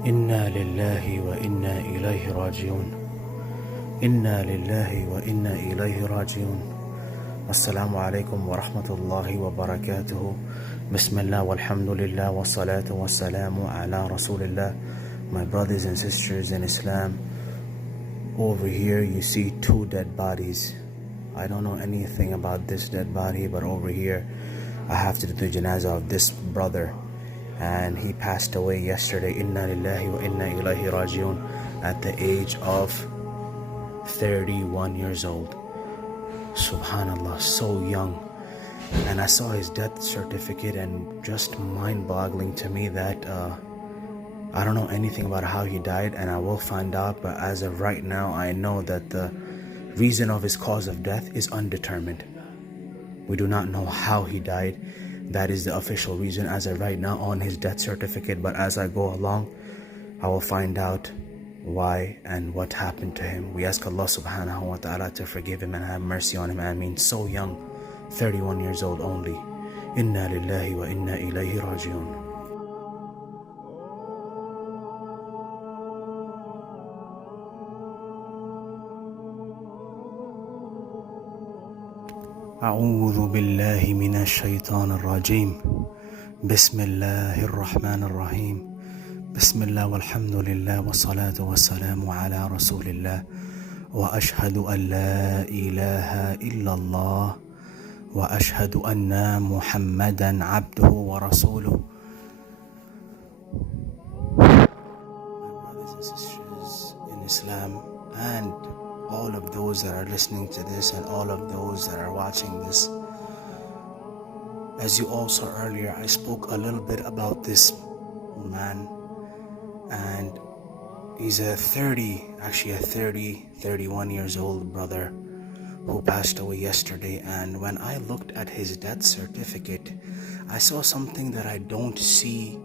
إنا لله وإنا إليه راجعون. إنا لله وإنا إليه راجعون. السلام عليكم ورحمة الله وبركاته. بسم الله والحمد لله والصلاة والسلام على رسول الله. My brothers and sisters in Islam, over here you see two dead bodies. I don't know anything about this dead body, but over here I have to do the janazah of this brother, and he passed away yesterday. Inna lillahi wa inna ilayhi rajiun, at the age of 31 years old. Subhanallah, so young. And I saw his death certificate, and just mind-boggling to me that I don't know anything about how he died, and I will find out, but as of right now I know that the reason of his cause of death is undetermined. We do not know how he died. That is the official reason as of right now on his death certificate, but as I go along I will find out why and what happened to him. We ask Allah subhanahu wa ta'ala to forgive him and have mercy on him. Ameen. So young, 31 years old only. Inna lillahi wa inna ilayhi rajiun. أعوذ بالله من الشيطان الرجيم. بسم الله الرحمن الرحيم. بسم الله والحمد لله والصلاة والسلام على رسول الله وأشهد أن لا إله إلا الله وأشهد أن محمدا عبده ورسوله. My brothers and sisters in Islam, and all of those that are listening to this and all of those that are watching this, as you all saw earlier, I spoke a little bit about this man, and he's a 31 years old brother who passed away yesterday. And when I looked at his death certificate, I saw something that I don't see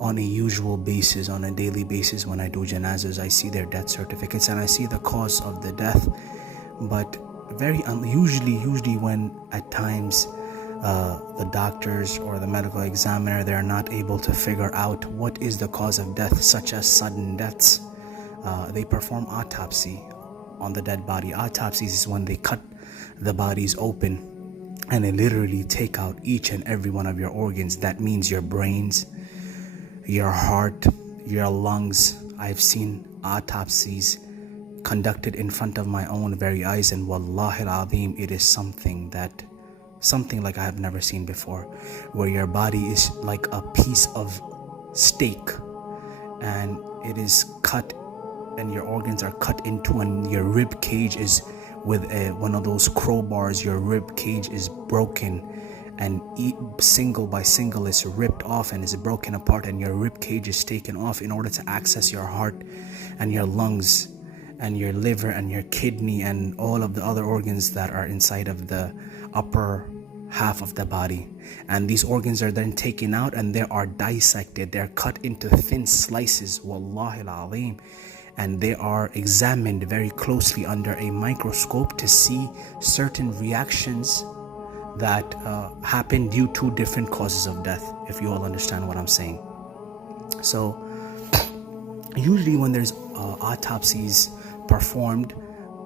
on a usual basis, on a daily basis. When I do janazas, I see their death certificates and I see the cause of the death, but very usually when at times the doctors or the medical examiner, they are not able to figure out what is the cause of death, such as sudden deaths, they perform autopsy on the dead body. Autopsies is when they cut the bodies open and they literally take out each and every one of your organs. That means your brains, your heart, your lungs. I've seen autopsies conducted in front of my own very eyes, and wallahi al-azim, it is something like I have never seen before, where your body is like a piece of steak and it is cut and your organs are cut into, and your rib cage is with one of those crowbars. Your rib cage is broken, and single by single is ripped off and is broken apart, and your rib cage is taken off in order to access your heart and your lungs and your liver and your kidney and all of the other organs that are inside of the upper half of the body. And these organs are then taken out and they are dissected. They're cut into thin slices, wallahi al-azim, and they are examined very closely under a microscope to see certain reactions that happen due to different causes of death, if you all understand what I'm saying. So usually when there's autopsies performed,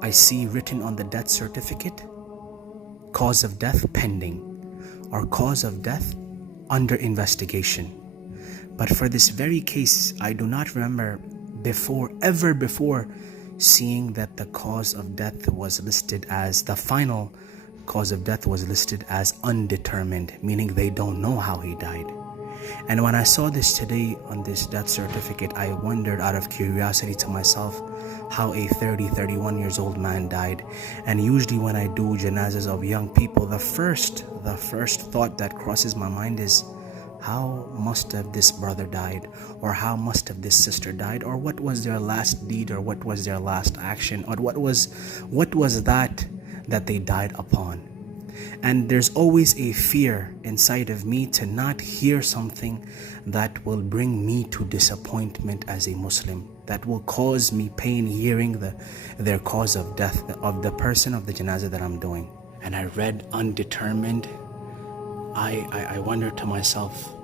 I see written on the death certificate, cause of death pending, or cause of death under investigation. But for this very case, I do not remember ever before seeing that the cause of death was listed as, the final cause of death was listed as undetermined, meaning they don't know how he died. And when I saw this today on this death certificate, I wondered out of curiosity to myself how a 31 years old man died. And usually when I do janazas of young people, the first thought that crosses my mind is, how must have this brother died, or how must have this sister died, or what was their last deed, or what was their last action, or what was that they died upon. And there's always a fear inside of me to not hear something that will bring me to disappointment as a Muslim, that will cause me pain hearing their cause of death of the person of the janazah that I'm doing. And I read undetermined. I wonder to myself,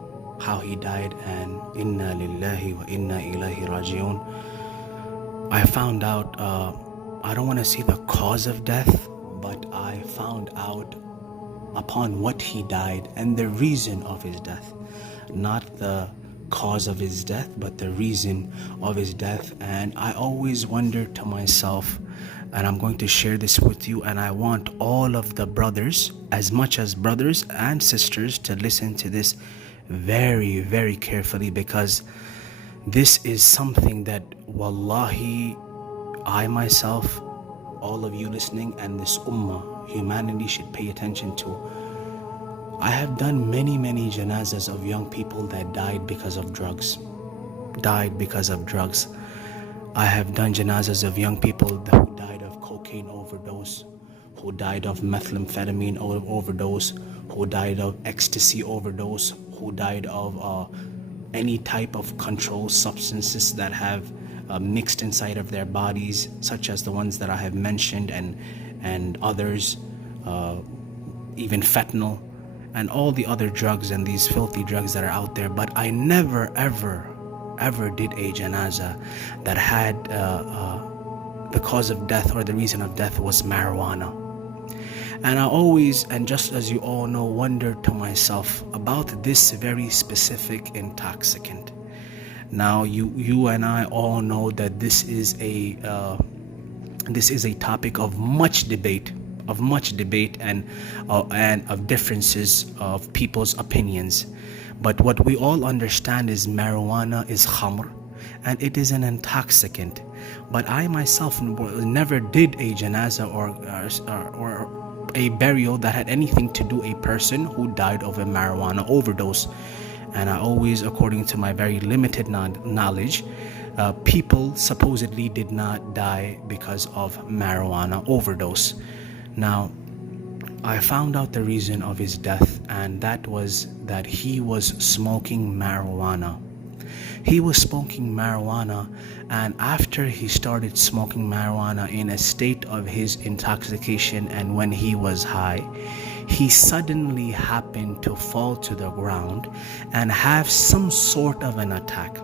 how he died, and inna lillahi wa inna ilahi rajiun. I found out, I don't want to say the cause of death, but I found out upon what he died and the reason of his death. Not the cause of his death, but the reason of his death. And I always wonder to myself, and I'm going to share this with you, and I want all of the brothers, as much as brothers and sisters, to listen to this very, very carefully, because this is something that, wallahi, I myself, all of you listening, and this ummah, humanity should pay attention to. I have done many janazas of young people that died because of drugs. I have done janazas of young people who died of cocaine overdose, who died of methamphetamine overdose, who died of ecstasy overdose, who died of any type of controlled substances that have mixed inside of their bodies, such as the ones that I have mentioned, and others, even fentanyl, and all the other drugs and these filthy drugs that are out there. But I never ever did a janaza that had the cause of death or the reason of death was marijuana. And I always, and just as you all know, wonder to myself about this very specific intoxicant. Now you and I all know that this is a topic of much debate and of differences of people's opinions. But what we all understand is marijuana is khamr, and it is an intoxicant. But I myself never did a janaza or a burial that had anything to do a person who died of a marijuana overdose. And I always, according to my very limited knowledge, people supposedly did not die because of marijuana overdose. Now, I found out the reason of his death, and that was that he was smoking marijuana. He was smoking marijuana, and after he started smoking marijuana in a state of his intoxication and when he was high, he suddenly happened to fall to the ground and have some sort of an attack.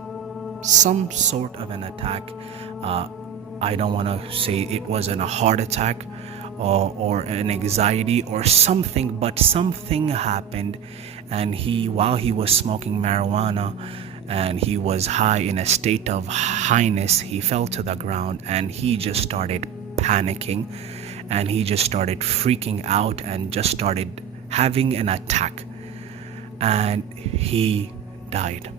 I don't want to say it wasn't a heart attack or an anxiety or something, but something happened, and while he was smoking marijuana and he was high, in a state of highness, he fell to the ground and he just started panicking, and he just started freaking out and just started having an attack, and he died.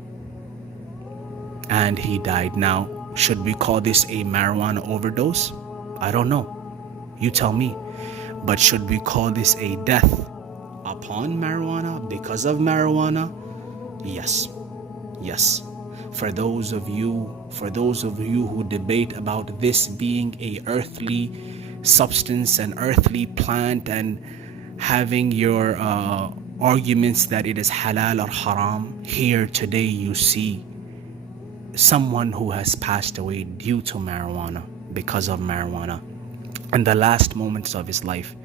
Now, should we call this a marijuana overdose? I don't know. You tell me. But should we call this a death upon marijuana, because of marijuana? Yes. For those of you who debate about this being a earthly substance, an earthly plant, and having your arguments that it is halal or haram, here today you see someone who has passed away due to marijuana, because of marijuana. In the last moments of his life,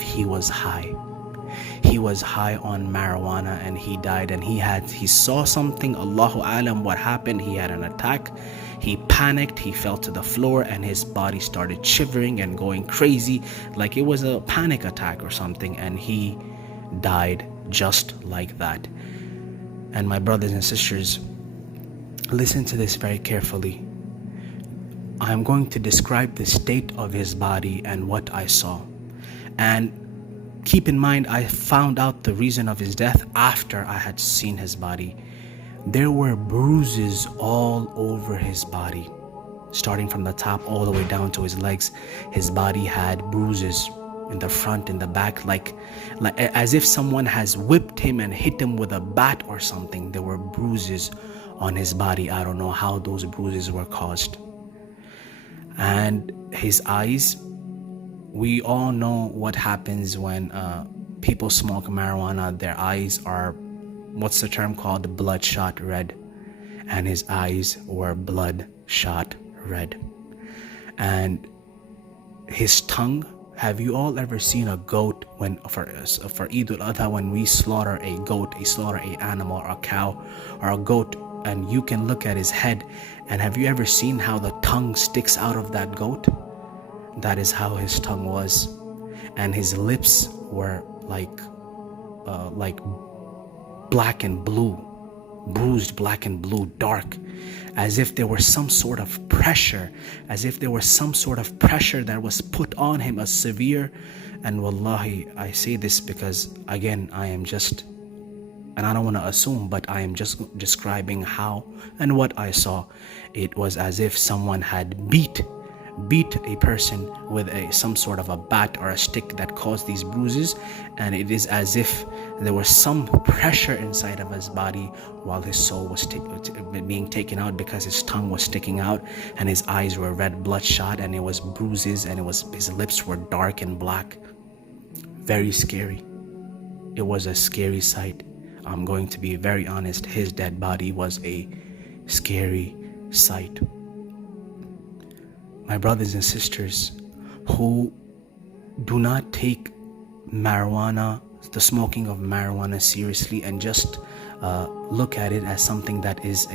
he was high. He was high on marijuana and he died, and he saw something, Allahu alam what happened. He had an attack, he panicked, he fell to the floor, and his body started shivering and going crazy like it was a panic attack or something, and he died just like that. And my brothers and sisters, listen to this very carefully. I'm going to describe the state of his body and what I saw. And keep in mind, I found out the reason of his death after I had seen his body. There were bruises all over his body, starting from the top all the way down to his legs. His body had bruises in the front, in the back, like as if someone has whipped him and hit him with a bat or something. There were bruises on his body. I don't know how those bruises were caused. And his eyes, we all know what happens when people smoke marijuana. Their eyes are, what's the term called, bloodshot red. And his eyes were bloodshot red. And his tongue Have you all ever seen a goat when for Eid al-Adha, when we slaughter a goat, slaughter a animal or a cow or a goat, and you can look at his head, and have you ever seen how the tongue sticks out of that goat? That is how his tongue was, and his lips were like black and blue, bruised black and blue, dark, as if there was some sort of pressure, that was put on him, a severe. And wallahi, I say this because again, I am just, and I don't want to assume, but I am just describing how and what I saw. It was as if someone had beat a person with some sort of a bat or a stick that caused these bruises, and it is as if there was some pressure inside of his body while his soul was being taken out, because his tongue was sticking out and his eyes were red, bloodshot, and it was bruises, and his lips were dark and black. Very scary. It was a scary sight. I'm going to be very honest. His dead body was a scary sight. My brothers and sisters who do not take marijuana, the smoking of marijuana seriously, and just look at it as something that is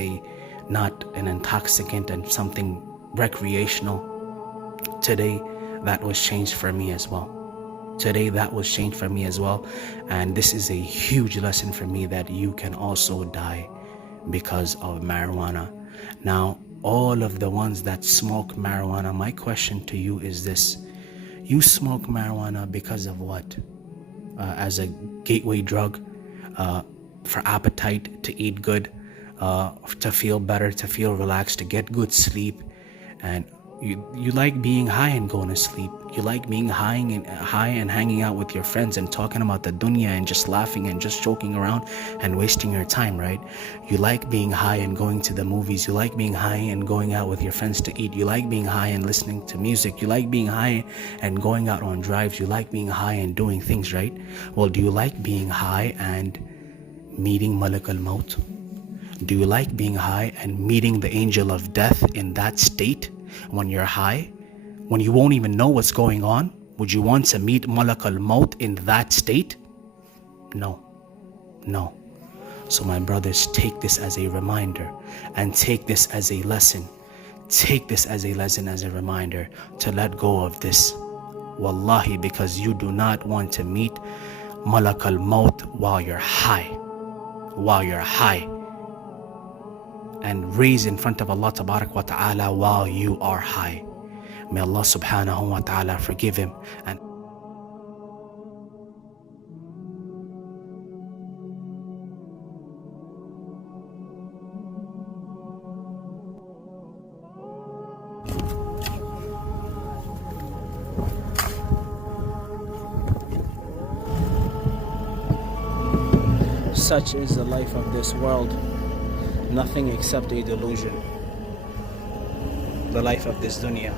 not an intoxicant and something recreational. Today, that was changed for me as well. And this is a huge lesson for me, that you can also die because of marijuana. Now, all of the ones that smoke marijuana, my question to you is this: you smoke marijuana because of what? As a gateway drug, for appetite, to eat good, to feel better, to feel relaxed, to get good sleep. And you like being high and going to sleep. You like being high and hanging out with your friends and talking about the dunya and just laughing and just joking around and wasting your time, right? You like being high and going to the movies. You like being high and going out with your friends to eat. You like being high and listening to music. You like being high and going out on drives. You like being high and doing things, right? Well, do you like being high and meeting Malak al-Maut? Do you like being high and meeting the angel of death in that state? When you're high, when you won't even know what's going on, would you want to meet Malak al-Maut in that state? No. So my brothers, take this as a reminder, and take this as a lesson. Take this as a lesson, as a reminder to let go of this. Wallahi, because you do not want to meet Malak al-Maut while you're high. And raise in front of Allah Tabarak wa Ta'ala while you are high. May Allah Subhanahu wa Ta'ala forgive him. And such is the life of this world. Nothing except a delusion. The life of this dunya.